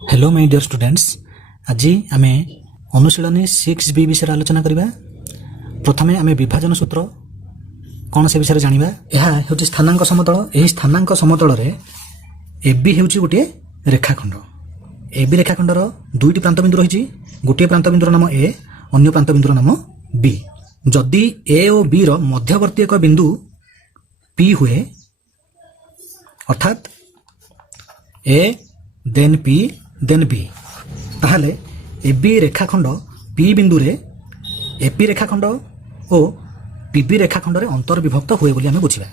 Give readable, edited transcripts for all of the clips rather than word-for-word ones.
Hello my dear students, आज आम अनुशीलनी 6B विषय आलोचना करवा। प्रथमे आम विभाजन सूत्र कौन से विषय जाना। यह हूँ स्थानांक समतल। यह स्थानांक समतल एबी हूँ गोटे रेखाखंड। एबी रेखाखंडर दुईटी प्रांत बिंदु रही। गोटे प्रांत बिंदुर नाम ए, अन्य प्रांत बिंदुर नाम बी। जदि ए और बी रो मध्यवर्ती एक बिंदु पी हुए, अर्थात A then P then B, ताहले एबी रेखाखंड पी बिंदु रे एपी रेखाखंड और पीबी रेखाखंड रे अंतर्विभक्त हुए बोली आमे बुझिबा।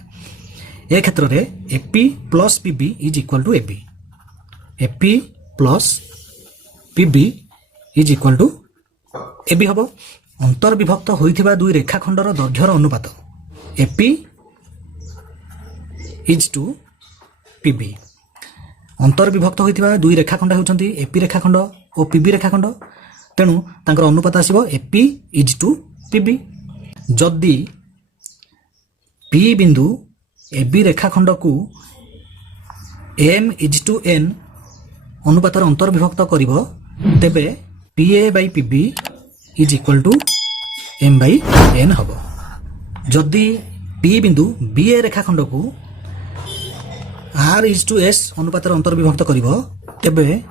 ए क्षेत्र रे AP plus PB is equal to AB. AP plus PB is equal to AB हबो। अंतर्विभक्त होइथिबा दुई रेखाखंडर दैर्घ्यर अनुपात एपी इज टू पीबी। अंतर्विभक्त होइथिबा दुई रेखाखंड होउछंती एपी रेखाखंड और पीबी रेखाखंड, तेणु तांकर अनुपात आसीबो एपी इज टू पीबी। जदि पी बिंदु एबी रेखाखंड को एम इज टू एन अनुपात अंतर्विभक्त करिवो, तेबे PA by PB is equal to M by N हबो। जदि पी बिंदु बी ए रेखाखंड को आर इज टू एस अनुपात अंतर्विभक्त करिवो, तेबे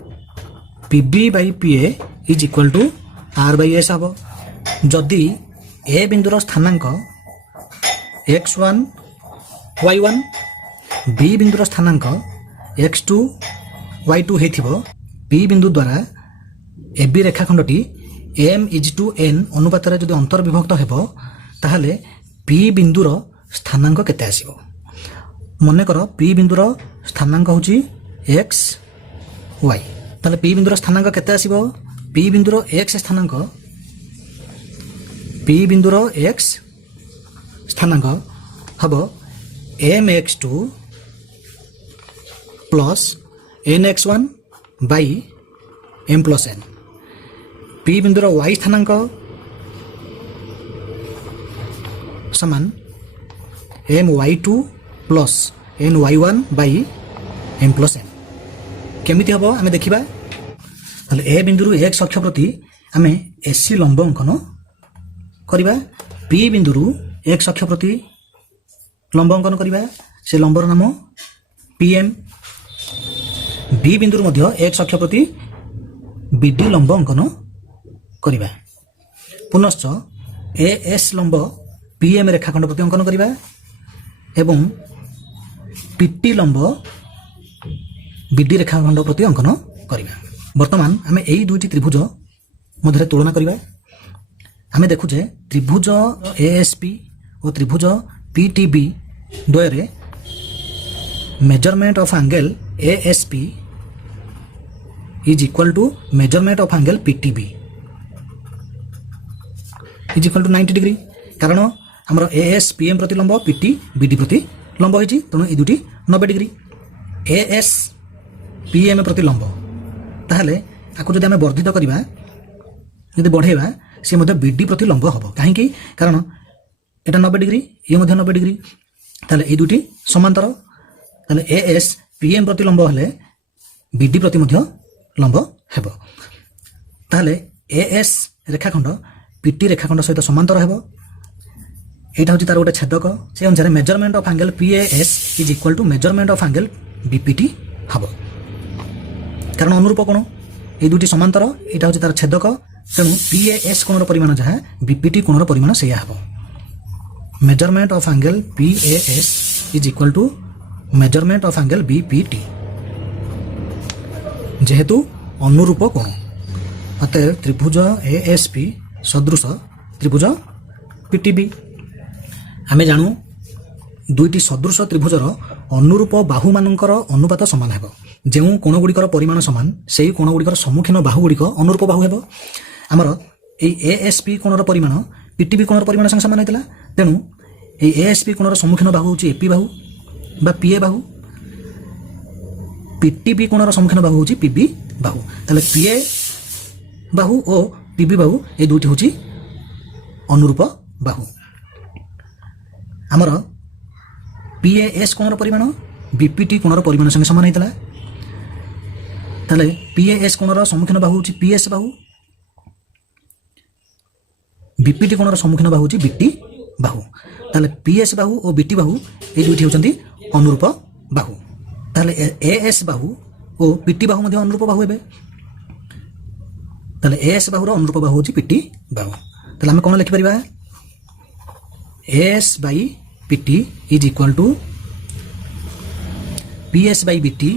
PB by PA is equal to R by S हबो। जदि ए बिंदुर स्थानांक x1 y1, बी बिंदुर स्थानांक x2 y2 हेथिबो, पी बिंदु द्वारा एबी रेखाखंडटी एम इज टू एन अनुपात रे जदि अंतर्विभक्त हेबो, ताहले पी बिंदुर स्थानांक केते आसीबो। मन कर पी बिंदुर स्थानांक होची एक्स वाई, ताले पी बिंदुर स्थानांक केते आसीबो। पी बिंदुर एक्स स्थानांक हबो m x two plus n x one by m plus n. P बिंदुर वाई स्थानांक समान m y two plus n y one by m plus n. केमिति हबो आमे देखिबा। ताले ए बिंदुरु एक्स अक्ष प्रति आमे एसी लंब अंकन करिबा। पी बिंदुरु एक्स अक्ष प्रति लंब अंकन करिबा। से लंबर नाम पीएम। बी बिंदुरु मध्य एक्स अक्ष प्रति बीडी लंब अंकन करिबा। पुनश्च ए एस लंब पीएम रेखाखंड प्रति अंकन करिबा एवं पीटी लंब बीडी रेखाखंड प्रति अंकन करिबा। वर्तमान आमे एई दुईटी त्रिभुज मध्य तुलना करिबा। आमे देखुचे त्रिभुज एएसपी और त्रिभुज पीटीबी द्वयरे measurement of angle ASP is equal to measurement of angle PTB is equal to 90 degree. कारण हमर एएस पीएम प्रति लंब, पीटी बीडी प्रति लंब होइछि, तेणु ए दुटी 90 डिग्री। एएस पीएम प्रति लंब, ताहले आकु जदि आमे वर्धित करिबा, जदि बढ़ेबा, से मध्ये बीडी प्रति लंब हबो। काहेकि कारण एटा 90 डिग्री, ये मध्ये 90 डिग्री, ताहले ए दुटी समांतर। ताहले एएस पीएम प्रति लंब हले बीडी प्रति मध्ये लंब हेबो। ताहले एएस रेखाखंड पीटी रेखाखंड सहित समांतर हेबो। एटा होची तार गोटे छेदक। से अनुसार measurement of angle PAS is equal to measurement of angle BPT हबो। कारण अनुरूप कोण ए दुटी समांतर, एटा होची तार छेदक, तेणु पीएएस कोणर परिमाण जहा बीपीटी कोणर परिमाण सेया हबो। Measurement of angle PAS is equal to measurement of angle BPT, जेहेतु अनुरूप कोण, अतः त्रिभुज एएसपी सदृश त्रिभुज पीटीबी। आमे जानू दुईटी सदृश त्रिभुजर अनुरूप बाहु मानकर अनुपात समान हेबो। जेउ कोण गुड़िकर परिमाण समान, सेही कोण गुड़िकर सम्मुखीन बाहु गुड़िक अनुरूप बाहु हेबो। आमर ए एएसपी कोणर परिमाण पीटीबी कोणर परिमाण संग समान हेतला, तेणु ए एएसपी कोणर सम्मुखीन बाहु होची एपी बाहु बा पीए बाहु, पीटीबी कोणर सम्मुखीन बाहु होची पीबी बाहु। ताले पीए बाहु और पीबी बाहु ए दुईटी होची अनुरूप बाहु। आमर पीएएस कोणर परिमाण बीपीटी कोणर परिमाण संगे समान हेतला। তাহলে পিএএস কোণর সম্মুখীন বাহু হচ্ছে পিএস বাহু, বিপিটি কোণর সম্মুখীন বাহু হচ্ছে বিটি বাহু। তাহলে পিএস বাহু ও বিটি বাহু এই দুইটি হচ্ছেন অনুরূপ বাহু। তাহলে এএস বাহু ও পিটি বাহু মধ্যে অনুরূপ বাহু হবে। তাহলে এএস বাহুর অনুরূপ বাহু হচ্ছে পিটি বাহু। তাহলে আমি কোণ লিখিপারিবা AS by PT is equal to PS by BT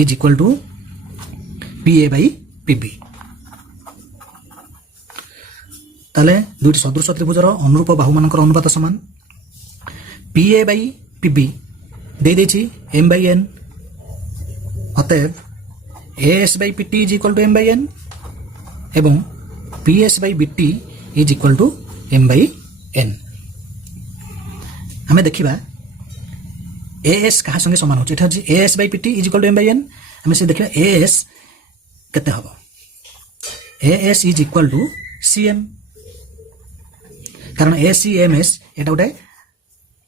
is equal to PA by PB. তাহলে দুইটি সদৃশ ত্রিভুজর অনুরূপ বাহু মানকৰ অনুপাত সমান। পিএ বাই পিবি দিয়ে দিয়েছি এম বাই এন, অতএব AS by PT is equal to M by N এবং PS by BT is equal to M by N. আমি দেখিবা এএস কাহা সঙ্গে সমান হচ্ছে, এটা হচ্ছে AS by PT is equal to M by N. আমি সে দেখিবা এএস কেতে হব, AS is equal to CM, কারণ এসিএমএস এটা গোটে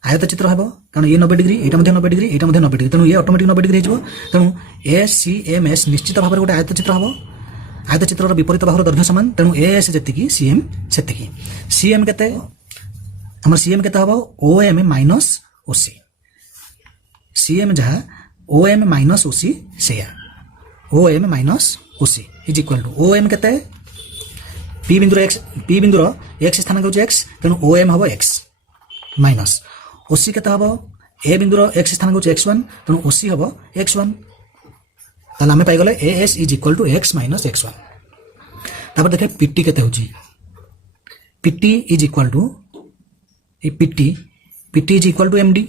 আয়তচিত্র হব, কারণ ইয়ে 90 ডিগ্রি, এটা মধ্যে 90 ডিগ্রি, এটা মধ্যে 90 ডিগ্রি, তেমন ইয়ে অটোমেটিক 90 ডিগ্রি হয়ে তেমন এসিএমএস নিশ্চিত ভাবে গোটে আয়তচিত্র হব। আয়তচিত্রর বিপরীত বাহুর দৈর্ঘ্য সমান, তেমন এএস যেতিকি সিএম সেতিকি। সিএম কেতে আমার সিএম কেতে হব ওএম মাইনস ওসি, সিএম যাহা ওএম মাইনস ওসি সেয়া, OM minus OC is equal two OM কেতে পি বিন্দুর এক্স স্থানাঙ্ক হচ্ছে এক্স, তেমন ওএম হব এক্স মাইনস ওসি কেতে হব এ বিন্দুর এক্স স্থানাঙ্ক হচ্ছে x1, তেমন ওসি হব x1। তাহলে আমি পাইগলে AS is equal to x minus x1। তারপর দেখে পিটি কেতে হচ্ছে, পিটি ইজ ইকুয়াল টু এই PT is equal to MD.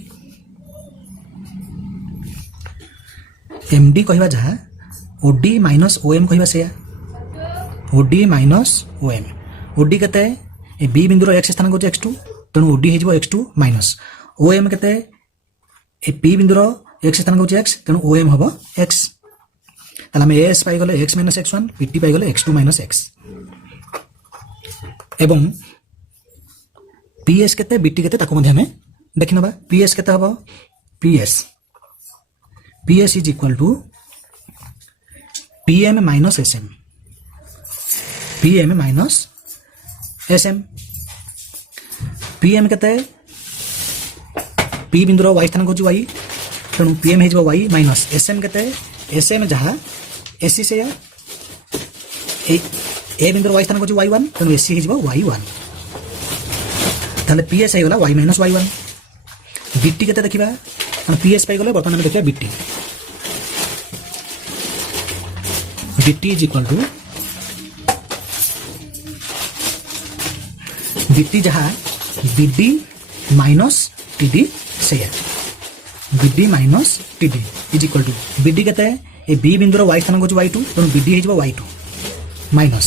MD কহিবা যাহা ওডি মাইনস ওএম কহিবা সেয়া, ওডি মাইনস ওএম। ওডি কেতে এই বি বিন্দুর এক্স স্থানাঙ্ক হচ্ছে x2, তেমন ওডি হয়ে যাব x2 মাইনস ওএম কেতে এই পি বিন্দুর এক্স স্থানাঙ্ক হচ্ছে x, তেমন ওএম হব x। তাহলে আমি এএস পাইগলে x মাইনস x1, পিটি পাইগলে x2 মাইনস x এবং পিএস কেতে বিটি কেতে তাকে মধ্যে আমি দেখি নেবা। পিএস কেতে হব PS is equal two PM minus SM, PM minus SM. PM কেতে পি বিন্দুর ওয়াই স্থানাঙ্ক হচ্ছে ওয়াই, তেणु পিএম হয়ে যাব ওয়াই মাইনস এসএম কেতে এসএম যাহা এসি সেয়া, এই এ বিন্দুর ওয়াই স্থানাঙ্ক হচ্ছে y1, তেणु এসি হয়ে যাব y1। তাহলে পিএস হয়ে গলা ওয়াই মাইনস y1। বিটি কেতে দেখিবা, কারণ পিএস পাই গলে বর্তমান আমি দেখিবা বিটি, বিটি ইজ ইকুয়াল টু বিটি যাহা বিডি মাইনস টিডি সেয়া, বিডি মাইনস টিডি ইজ ইকুয়াল টু বিডি কেতে এই বি বিন্দুর ওয়াই স্থানাঙ্ক হচ্ছে y2, তেणु বিডি হয়ে যাব y2 মাইনস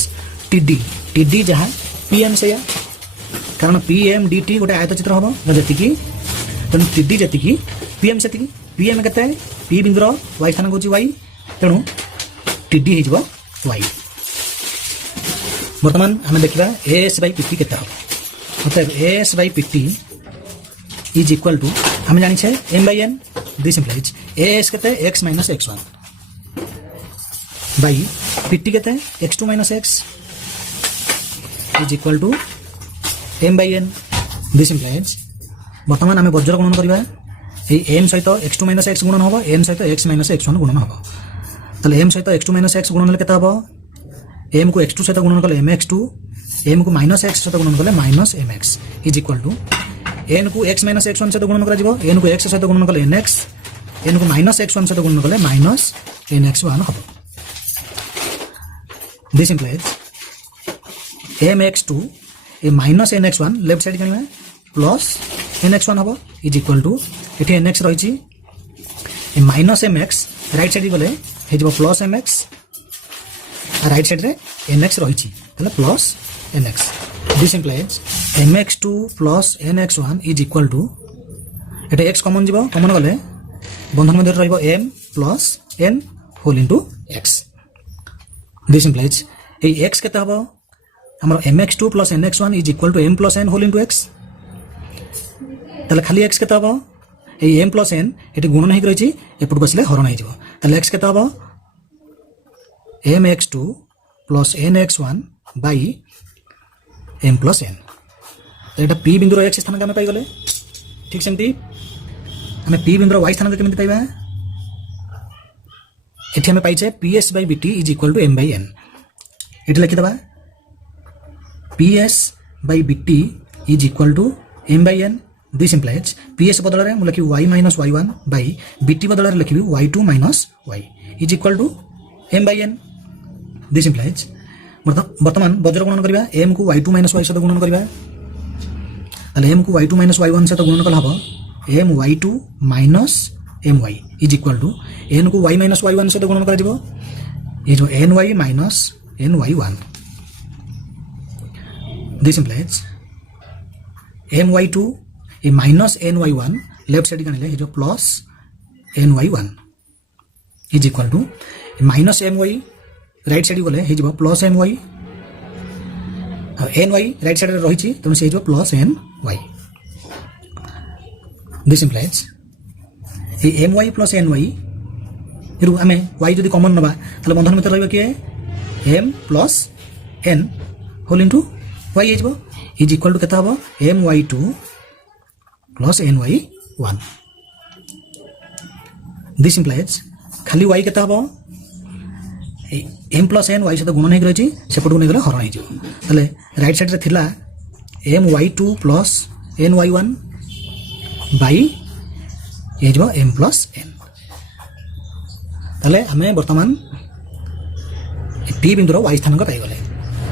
টিডি যাহা পিএম সেয়া, কারণ পিএম ডিটি গোটে আয়তচিত্র হব যেতিকি, তেणु টিডি যেতিকি পিএম সেতিকি। পিএম কেতে পি বিন্দুর ওয়াই স্থানাঙ্ক হচ্ছে y, তেणु টিডি হয়ে যাব y। বর্তমান আমি দেখিবা এএস বাই পিটি কেতে হবে, অতএব AS by PT is equal to আমি জানিছে m by n, this implies AS কেতে x minus x1 by PT কেতে x2 minus x is equal to M by n, this implies বর্তমান আমি বজ্র গুণন করিবা, এই এম সহিত x2 মাইনস x গুণন হব, এম সহিত x মাইনস x1 গুণন হব। তাহলে এম সহিত x2 মাইনস x গুণন হলে কেতে হব, এম কু x2 সহিত গুণন কলে mx2, এম কু মাইনস x সহিত গুণন কলে minus mx is equal to N কু x মাইনস x1 সহিত গুণন করা যাব, এন কু x সহিত গুণন কলে nx, এন কু মাইনস x1 সহিত গুণন কলে মাইনস nx1 হব। দিস ইমপ্লাইজ mx2 এই মাইনস nx1 লেফট সাইড জানিবা প্লস nx1 হব ইজ ইকুয়াল টু এটি nx রয়েছে, এই মাইনস mx রাইট সাইড গলে হয়ে যাব প্লস mx, আর রাইট সাইড রে nx রয়েছে, তাহলে plus nx। This implies mx2 plus nx1 is equal to এটা x কমন যাব, কমন গলে বন্ধন মধ্যে রহিব m plus n whole into x। This implies এই x কেতে হব আমার mx2 plus nx1 is equal to m plus n whole into x। তাহলে খালি x কেতে হব এই m প্লস n এটি গুণন হয়ে রয়েছে, এপটু বসলে হরণ হয়ে যাব, তাহলে x কেতে হব mx2 plus nx1 by m plus n। এটা p বিন্দুর x স্থানাঙ্ক আমি পাইগলে। ঠিক সেমতি আমি p বিন্দুর y স্থানাঙ্ক কেମିତି পাইবা? এটি আমি পাইছে ps by bt is equal to m by n। এটি লিখিদেবা ps by bt is equal to m by n। This implies ps বদଳରେ ମୁଁ ଲେଖିବି y minus y1 by bt ବଦଳରେ ଲେଖିବି y2 minus y is equal to m by n। This implies ବର୍ତ୍ତମାନ ବଜ୍ର ଗୁଣନ କରିବା m କୁ y2 minus y ସହିତ ଗୁଣନ କରିବା। ତାହେଲେ m କୁ y2 minus y1 ସହିତ ଗୁଣନ କଲେ ହେବ m y2 minus my is equal to n କୁ y minus y1 ସହିତ ଗୁଣନ କରାଯିବ ଏ ଯୋ ny minus ny1। This implies my2 ए माइनस ny1 लेफ्ट साइड काढले हे जो plus ny1 is equal to minus my right side गले हे जो plus my ny right side रे रहिछि तने से जो प्लस ny। दिस इंप्लाइज ए my प्लस ny रु हमें y जदी कॉमन नबा तले बंधन में रहबो के m plus n whole into y हे जो इज इक्वल टू केता हबो my2 plus ny1। This implies खाली y केता हबो m प्लस n y सहित गुणन हे रहिछि सेपटु नै गले हरण हे जो। तले राइट साइड रे थिला my2 प्लस ny1 बाई हे जो m प्लस n। तले हमें वर्तमान p बिंदुर y स्थानांक पाई गले।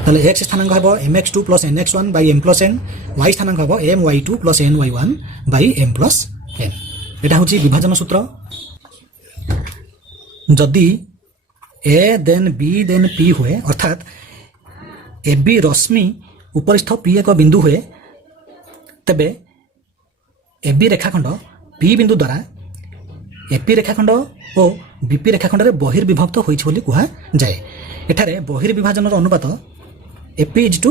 তাহলে x স্থানাঙ্ক হবো mx2 plus nx1 by m plus n, y স্থানাঙ্ক হবো my2 plus ny1 by m plus n। এটা হচ্ছে বিভাজন সূত্র। যদি a then b then p हुए अर्थात ab रश्मि उपरिस्थ p एक बिंदु हुए तेबे ab रेखाखंड p बिंदु द्वारा ap रेखाखंड और bp रेखाखंड रे बहिर्विभक्त होइछ बोली कुहा जाय। एठारे बहिर्विभाजनर अनुपात AP इज टू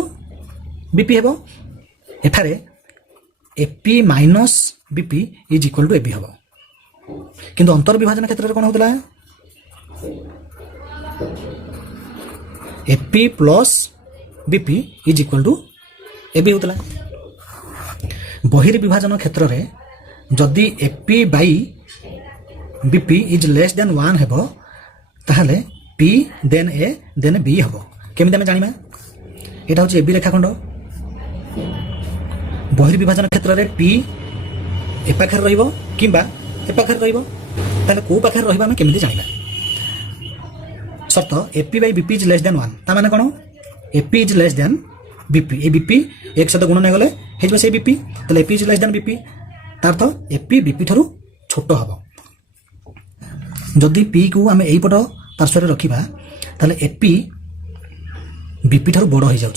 BP हेबो। एठारे AP minus BP is equal to AB हेबो। किंतु अंतर विभाजन क्षेत्र रे कोन होतला AP plus BP is equal to AB होतला। बहिर्विभाजन क्षेत्र रे जदी AP by BP is less than 1 हेबो ताहले P then A then B हेबो। केमिति हम जानिबा? এটা হচ্ছে এবি রেখাখণ্ড। বহির্বিভাজন ক্ষেত্রে পি এ পাখে রহিব কিংবা এ পাখে রহিব তাহলে কোন পাখে রহিব আমি কেমিতি জানিবা? শর্ত AP by BP is less than 1 তা মানে কোন AP is less than BP. এই বিপি এক সাথে গুণন হয়ে গলে হয়ে যাব সেই বিপি। তাহলে AP is less than BP তার অর্থ এপি বিপি ঠারু ছোট হব। যদি পি কু আমি এই পট পার্শ্বরে রখিবা তাহলে এপি बीपी ठार बड़ हो जाऊँ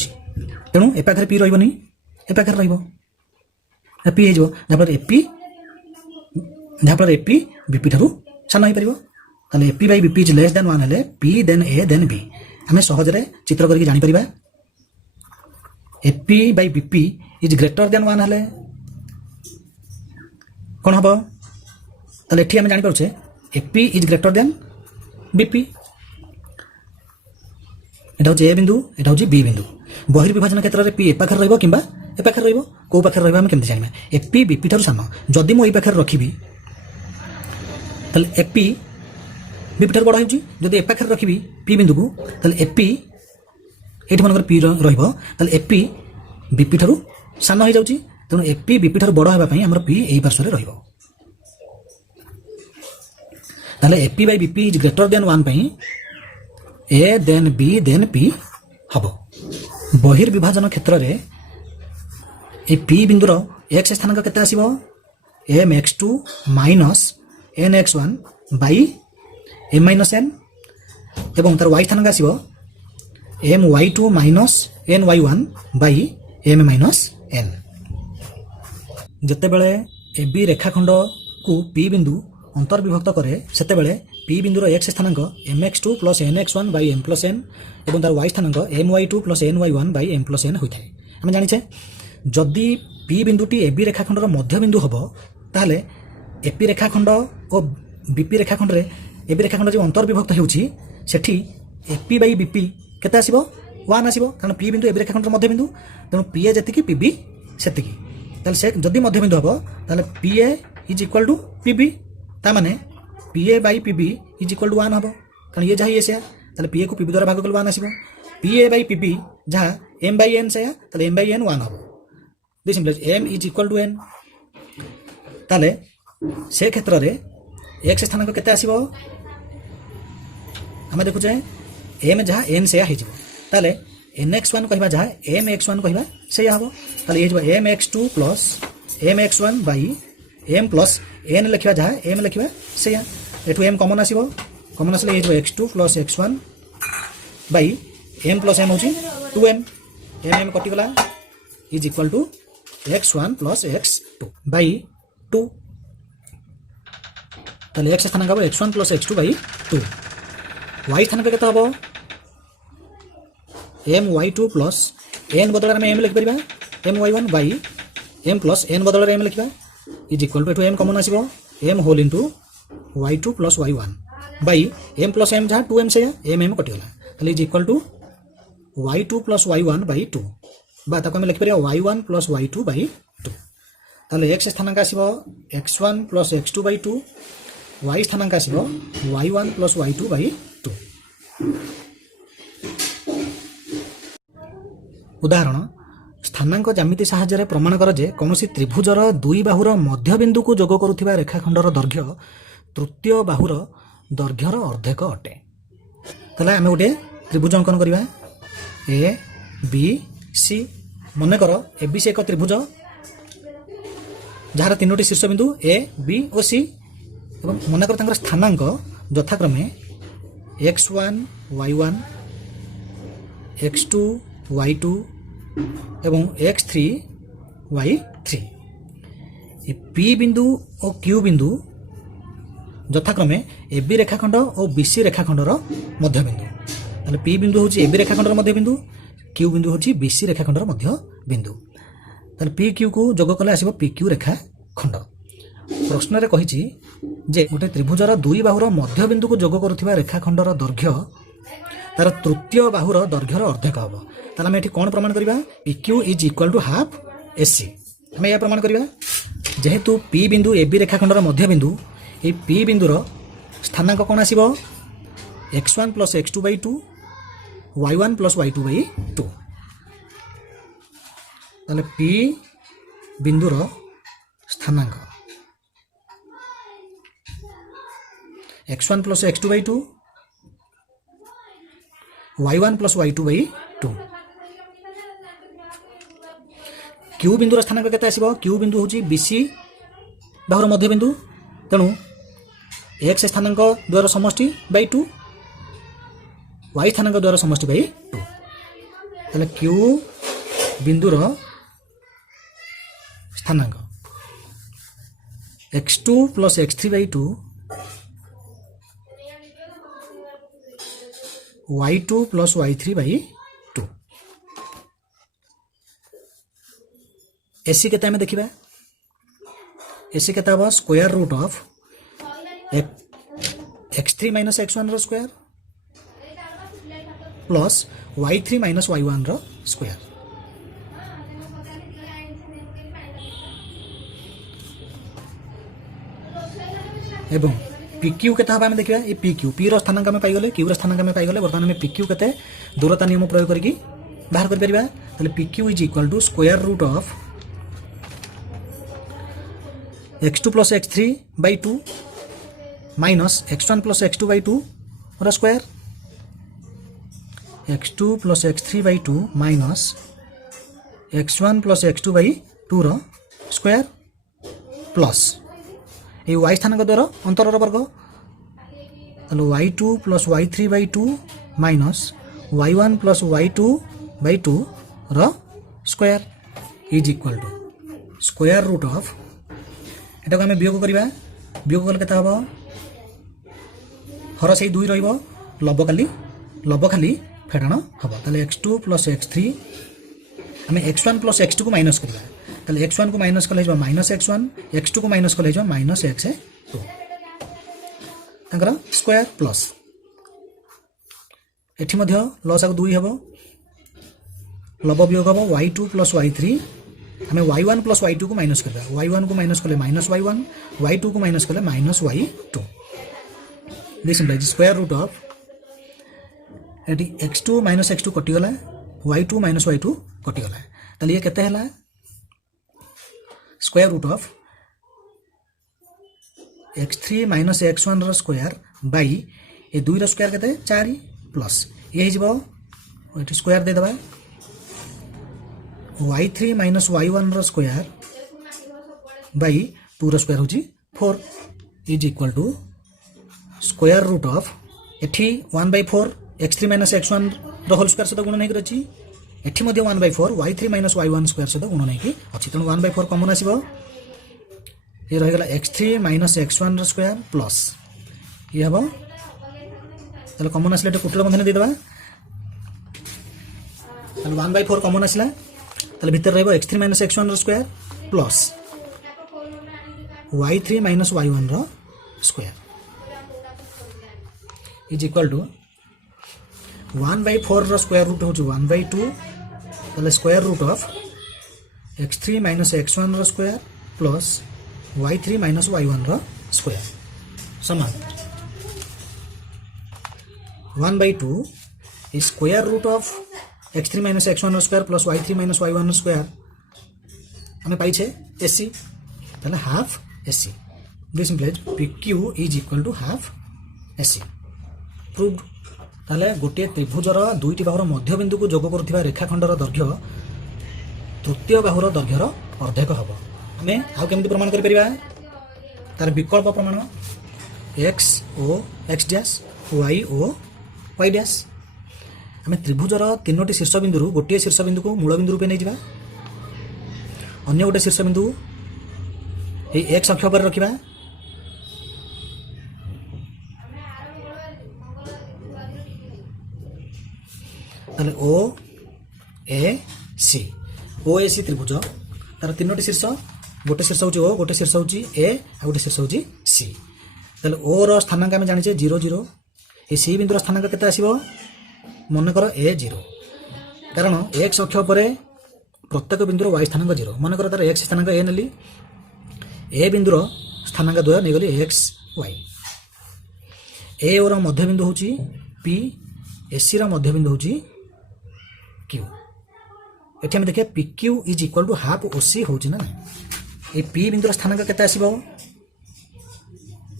तेणु ए पाखे पी रही ए पाखे पी हो जहाँफल एपी बीपी ठार सान हो पार। AP by BP is less than 1 हेले P then A then B आम सहजरे चित्र करके जापर। AP by BP is greater than 1 हेले कौन हम ताले एठी आम जापर AP is greater than BP. এটা হচ্ছে এ বিন্দু এটা হচ্ছে বি বিন্দু। বহির্বিভাজন ক্ষেত্রে পি এ পাখে রহিব কিংবা এ পাখে রহিব কোন পাখে রহিব আমি কেমতি জানিবা? এপি বিপি ঠারু সান যদি মু এই পাখে রখিবি তাহলে এপি বিপি ঠারু বড় হইছি। যদি এ পাখে রখিবি পি বিন্দুକୁ তাহলে এপি এটি মনে করে পি রহিব তাহলে এপি বিপি ঠারু সান হই যাଉଛି তেଣୁ এপি বিপি ঠারু বড় হেবা ପାଇଁ ଆମର পি এই পার্শ্বরে রহিব। তাহলে AP by BP is greater than 1 ପାଇଁ A then B then P हम। बहिर्विभाजन क्षेत्र रे ए पी बिंदुर एक्स स्थानांक केते आसीबो mx2 minus nx1 by m minus n एवं तार y स्थानांक आसीबो my2 minus ny1 by m minus n। जते बेले ए बी रेखाखंड को पी बिंदु अंतर्विभक्त करे सेते बेले पी बिंदुर एक्स स्थानांक mx2 plus nx1 by m plus n एवं तार y स्थानांक my2 plus ny1 by m plus n होता है। आम जानिचे जदि पी बिंदुटी एबी रेखाखंडर मध्य बिंदु हम ताहले एपी रेखाखंड और बीपी रेखाखंड रे এবি রেখাখণ্ড যে অন্তর্বিভক্ত ହେଉଛି সেটি এপি বাই বিপি কেতে আসব 1 আসব, কারণ পি বিন্দু এবি রেখাখণ্ডর মধ্যবিন্দু, তেমন পিএ যেতিকি পিবি সেতিকি। তাহলে সে যদি মধ্যবিন্দু হব তাহলে PA is equal to PB, তা মানে PA by PB is equal to 1 হব, কারণ ইয়ে যাহা ইয়ে সেয়া, তাহলে পিএ কু পিবি দ্বারা ভাগ কলে 1 আসব। পিএ বাই পিবি যাহা এম বাই এন সেয়া, তাহলে এম বাই এন 1 হব। দুই simple M is equal to N. তাহলে সে ক্ষেত্রে এক্স স্থানাঙ্ক কেতে আসব আমি দেখুছে এম যাহা এন সেয়া হয়ে যাব। তাহলে এন এক্স ওয়ান কহবা যাহা এম এক্স ওয়ান কহবা সেয়া হব। তাহলে এই M X two plus M X one by M plus N লিখবা যাহা এম লিখবা সেয়া। এটু এম কমন আসব, কমন আসলে এই x two plus x one by M plus m হচ্ছে 2m, এম এম কটিগলা is equal to x one plus x two by 2। তাহলে এক্স স্থানাঙ্ক হব x one plus x two by 2। Y স্থানাঙ্ক কেতে হব m y two plus n বদଳରେ আমি এম লিখিপারিবা m y one by M plus n বদଳରେ এম লিখিবা ইজ ইকুয়াল টু এটু এম কমন আসব M whole into y two plus y one by M plus m যাহা 2m সেয়া m m কটিগলা। তাহলে is equal to y two plus y one by 2 বা তাকে আমি লিখিপারিবা y one plus Y two by 2। তাহলে এক্স স্থানাঙ্ক আসব x one plus x two by 2, y স্থানাঙ্ক আসব y one plus Y two by 2। উদাহରଣ স্থানাঙ্ক জ্যামিতি সাহায্ୟରେ প্রমাণ কর যে কୌଣସି ত্রিভুজର ଦୁଇ ବାହୁର ମଧ୍ୟବିନ୍ଦୁକୁ ଯୋଗ କରୁଥିବା ରେଖାଖଣ୍ଡର ଦୈର୍ଘ୍ୟ ତୃତୀୟ ବାହୁର ଦୈର୍ଘ୍ୟର ଅର୍ଦ୍ଧେକ ଅଟେ। ତାହେଲେ ଆମେ ଗୋଟେ ତ୍ରିଭୁଜ ଅଙ୍କନ କରିବା ଏ ବି ସି। ମନେକର ଏ ବି ସି ଏକ ତ୍ରିଭୁଜ ଯାହାର ତିନୋଟି ଶୀର୍ଷବିନ୍ଦୁ ଏ ବି ଓ ସି, ଏବଂ ମନେକର ତାଙ୍କର ସ୍ଥାନାଙ୍କ ଯଥାକ୍ରମେ x one y one, x two y two ଏବଂ ଏକ୍ସ ଥ୍ରୀ ୱାଇ ଥ୍ରୀ। ଏ ପି ବିନ୍ଦୁ ଓ କ୍ୟୁ ବିନ୍ଦୁ ଯଥାକ୍ରମେ ଏ ବି ରେଖାଖଣ୍ଡ ଓ ବି ସି ରେଖାଖଣ୍ଡର ମଧ୍ୟବିନ୍ଦୁ। ତାହେଲେ ପି ବିନ୍ଦୁ ହେଉଛି ଏ ବି ରେଖାଖଣ୍ଡର ମଧ୍ୟବିନ୍ଦୁ, କ୍ୟୁ ବିନ୍ଦୁ ହେଉଛି ବି ସି ରେଖାଖଣ୍ଡର ମଧ୍ୟବିନ୍ଦୁ। ତାହେଲେ ପି କ୍ୟୁକୁ ଯୋଗ କଲେ ଆସିବ ପି କ୍ୟୁ ରେଖାଖଣ୍ଡ। ପ୍ରଶ୍ନରେ କହିଛି ଯେ ଗୋଟେ ତ୍ରିଭୁଜର ଦୁଇ ବାହୁର ମଧ୍ୟବିନ୍ଦୁକୁ ଯୋଗ କରୁଥିବା ରେଖାଖଣ୍ଡର ଦୈର୍ଘ୍ୟ ତାର ତୃତୀୟ ବାହୁର ଦୈର୍ଘ୍ୟର ଅର୍ଦ୍ଧେକ ହେବ। ତାହେଲେ ଆମେ ଏଠି କ'ଣ ପ୍ରମାଣ କରିବା P Q is equal to half AC. ଆମେ ଏହା ପ୍ରମାଣ କରିବା ଯେହେତୁ ପି ବିନ୍ଦୁ ଏ ବି ରେଖାଖଣ୍ଡର ମଧ୍ୟବିନ୍ଦୁ, এই পি বিন্দুর স্থানাঙ্ক কোণ আসব x one plus x two by 2, Y one plus Y two by 2। তাহলে পি বিন্দুর স্থানাঙ্ক X one plus x two by 2, Y one plus Y two by 2। Q বিন্দুর স্থানাঙ্ক কেতে আসব কিউ বিন্দু হচ্ছে বিসি বাহুর মধ্যবিন্দু, তেণু एक्स स्थानांक द्वारा समष्टि बाई 2, वाई स्थानांक द्वारा समष्टि बाई 2। ताले क्यू बिंदुर स्थानांक x2 plus x3 by 2, y2 plus y3 by 2। AC केते हमें देखिबा एसी केते हबो square root of x3 minus x1 रो square plus y3 minus y1 रो स्क्वायर। एवं PQ केते हबा हम देखिबा ए PQ P रो स्थानांक हम पाई गले Q रो स्थानांक हम पाई गले। वर्तमान हम PQ केते दूरता नियम प्रयोग करके बाहर कर परिबा। ताले PQ is equal to square root of x2 plus x3 by 2 minus x1 plus x2 by 2 रो square, x2 plus x3 by 2 minus x1 plus x2 by 2 रो स्क्वायर प्लस ये y स्थानांक द्वारा अंतर वर्ग। तालो y2 plus y3 by 2 minus y1 plus y2 by 2 रो square is equal to square root of एटा को हमें वियोग करबा। वियोग कले केता हबो हर से 2 रहिबो लब खाली फेडाण हम। ताले x2 प्लस x3 आम x1 प्लस x2 को माइनस करवा। ताले x1 को माइनस कले माइनस x1, x2 को माइनस कले माइनस x2। तांकर स्क्वायर प्लस एठी मध्य लसागु 2 हेबो लब वियोग हम y2 प्लस y3 आम y1 प्लस y2 को माइनस करवा y1 को माइनस कले माइनस y1 y2 को माइनस कले minus y2 this implies square root of एटी x2 माइनस x2 कटिगला y2 माइनस y2 कटिगला ताले ये केते हला square root of x3 minus x1 रो स्क्वायर बाई ए 2 रो स्क्वायर केते 4 प्लस ये हिजबो एटी स्क्वायर दे दबा y3 माइनस y1 रो स्क्वायर बाई 2 रो स्क्वायर होची 4 is equal to square root of एठी 1/4 x3 माइनस x1 रो होल स्क्वायर सहित गुण नहीं करछि एठी मध्ये 1/4 y3 माइनस y1 स्क्वायर सहित गुण नहीं कि अछि तण 1/4 कॉमन आसीबो ये रह गला x3 माइनस x1 रो स्क्वायर प्लस ये हबो तले कॉमन आसले एटा कुटला मध्ये दे देबा तले 1/4 कॉमन आसला तले भीतर रहबो x3 माइनस x1 रो square plus y3 minus y1 रो स्क्वायर इज इक्वल टू 1/4 रो स्क्वायर रूट होची 1/2 तले square root of x3 minus x1 रो square plus y3 minus y1 रो स्क्वायर समान 1/2 is square root of x3 minus x1 रो square plus y3 minus y1 रो square हमें पाई छे ac तले half ac this implies pq is equal to half ac proved ताले गोटे त्रिभुजर दुईटी बाहुर मध्य बिंदु को जोग करुवा रेखाखंडर दैर्घ्य तृतीय बाहुर दैर्घ्यर अर्धेक हम आम आउ केमती प्रमाण करिपरिबा तार विकल्प प्रमाण x ओ x डैश y ओ y डैश आम त्रिभुजर तीनोटी शीर्ष बिंदु गोटे शीर्ष बिंदु को मूल बिंदु रूपे नहीं जावा अन्य गोटे शीर्ष बिंदु ये x अक्ष पर रखिबा ताले ओ ए सी त्रिभुज तार तीनोटी शीर्ष गोटे शीर्ष होची ओ गोटे शीर्ष होची ए आ गोटे शीर्ष होची सी ताले ओ रो स्थानांक आम जानिचे 0 0 ए सी बिंदुर स्थानांक केते आसीबो मन कर ए 0 कारण x अक्ष पर प्रत्येक बिंदुर y स्थानांक 0 मन कर तार x स्थानांक ए नेली ए बिंदुर स्थानांक 2 नै गली x y ए रो मध्य बिंदु होची p एसी रो मध्य बिंदु होची q एठी हम देखिए pq is equal to half OC होची ना ए p बिंदुर स्थानांक केते आसीबो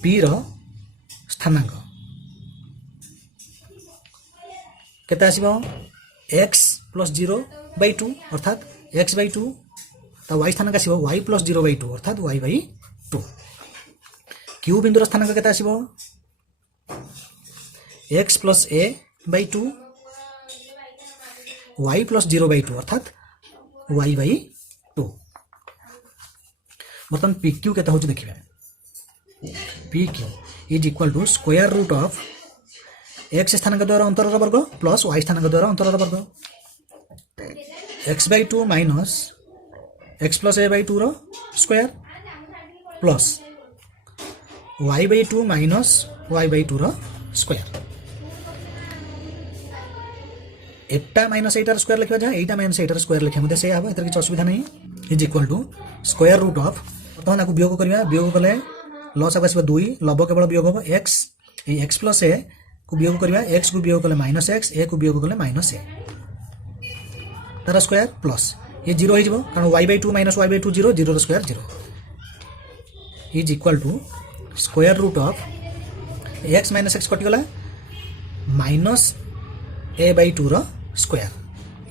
p रो स्थानांक केते आसीबो x प्लस 0/2 अर्थात x/2 ता y स्थानांक आसीबो y प्लस 0/2 अर्थात y/2 q बिंदुर स्थानांक केते आसीबो x plus a/2 y plus 0/2 अर्थात y/2 बर्तमान pq केते होची देखिबा pq is equal to square root of x स्थानांक द्वारा अंतरर वर्ग प्लस y स्थानांक द्वारा अंतरर वर्ग x/2 minus x plus a/2 रो square plus y/2 minus y/2 रो स्क्वायर एटा माइनस एटार स्क्वायर लिखा जाए एटा माइनस एटार स्क्वायर लिखा मते से आबो एतर किछ असुविधा नहीं is equal to square root of तहन आकु वियोग करिया वियोग कले लस आबो 2 लब केवल वियोग हो x A x plus a को वियोग करिया x को वियोग कले माइनस x a को वियोग कले माइनस a तार स्क्वायर प्लस ये 0 हो जिवो कारण y/2 माइनस y/2 0 0 रो square 0 is equal to square root of x minus x कटि गला माइनस a/2 रो square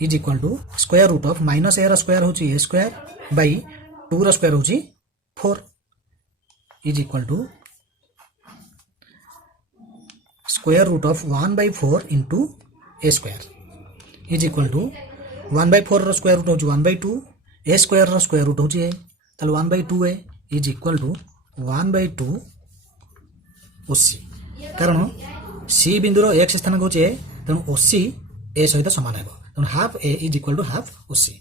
is equal to square root of minus a रो स्क्वायर होची a स्क्वायर बाई 2 रो स्क्वायर होची 4 is equal to square root of 1/4 into a square is equal to 1/4 रो square root होची 1/2 a square रो square root होची a ताले 1/2a is equal to 1/2 ओc कारण c बिंदुर x स्थानांक होची a तेणु ओc ए सहित सामान हेबो तेणु half A is equal to half OC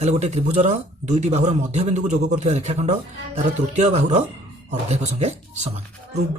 ताले गोटे त्रिभुजर दुईटी बाहुर मध्य बिंदु को जोग करथिबा रेखाखंड तार तृतीय बाहुर अर्धेक संगे समान प्रूव्ड।